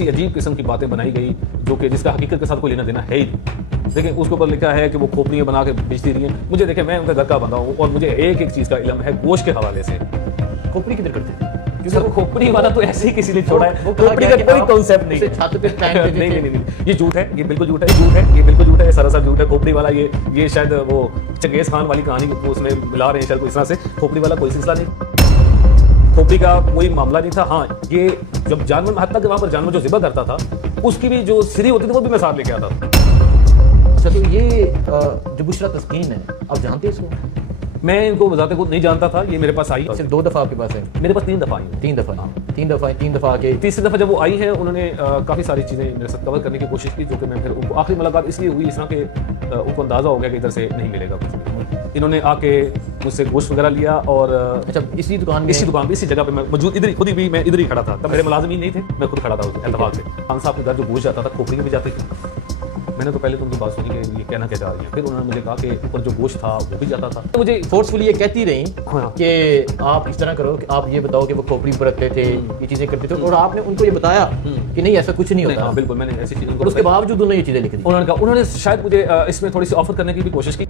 ऐसी अजीब किस्म की बातें बनाई गई जो कि जिसका हकीकत के साथ कोई लेना देना है ही नहीं। देखिए उसके ऊपर लिखा है कि वो खोपड़ियाँ बना के बेचती रही हैं। मुझे देखे, मैं उनका घर का बंदा हूँ और मुझे एक एक चीज़ का इल्म है गोश्त के हवाले से। खोपड़ी किधर करते थे? सर खोपड़ी वाला तो ऐसे ही किसी ने छोड़ा है, वो कहा खोपड़ी गया का कि कोई आप कॉन्सेप्ट नहीं उसे है। छत पे पहनते थे। नहीं, ये झूठ है, ये बिल्कुल झूठ है, झूठ है, ये बिल्कुल झूठ है, सरासर झूठ है। खोपड़ी वाला ये शायद वो चंगेज खान वाली कहानी को उसमें मिला रहे हैं शायद, इस तरह से खोपड़ी वाला कोई सिलसिला नहीं, खोपड़ी का कोई मामला नहीं था। हाँ, ये जब जानवर, हद तक वहाँ पर जानवर जो ज़िबा करता था उसकी भी जो सिरी होती थी वो भी मैं साथ लेके आता था। अच्छा, तो ये जो बुशरा तस्कीन है, आप जानते हैं इसको? मैं इनको बजाते को नहीं जानता था, ये मेरे पास आई सिर्फ 2 दफ़ा आपके पास है? मेरे पास 3 दफ़ा आई हैं। 3 दफ़ा? 3 दफ़ा आके तीसरी दफ़ा जब वो आई है उन्होंने काफ़ी सारी चीज़ें मेरे साथ कवर करने की कोशिश की, जो कि मैं फिर उनको आखिरी मुलाकात इसलिए हुई इस तरह के उनको अंदाज़ा हो गया कि इधर से नहीं मिलेगा कुछ। इन्होंने आके मुझसे गोश्त वगैरह लिया और अच्छा, इसी दुकान में इसी जगह पे मैं मौजूद, इधर खुद ही भी मैं इधर ही खड़ा था, तब मेरे मुलाजिम ही नहीं थे, मैं खुद खड़ा था उस इत्तेफाक से। खान साहब के घर जो गोश्त जाता था खोपड़ी में भी जाते थे। मैंने तो पहले तो उनकी बात सुनी कि ये कहना क्या चाह रही है, फिर उन्होंने मुझे कहा कि ऊपर जो गोश्त था वो भी जाता था। तो मुझे फोर्सफुली ये कहती रही हाँ। कि आप इस तरह करो कि आप ये बताओ कि वो खोपड़ी पर रखते थे, ये चीज़ें करते थे, और आपने उनको ये बताया कि नहीं ऐसा कुछ नहीं होता। हाँ बिल्कुल, मैंने ऐसी चीज़ों और उसके बावजूद उन्होंने ये चीज़ें लिख दी। उन्होंने शायद मुझे इसमें थोड़ी सी ऑफर करने की भी कोशिश की।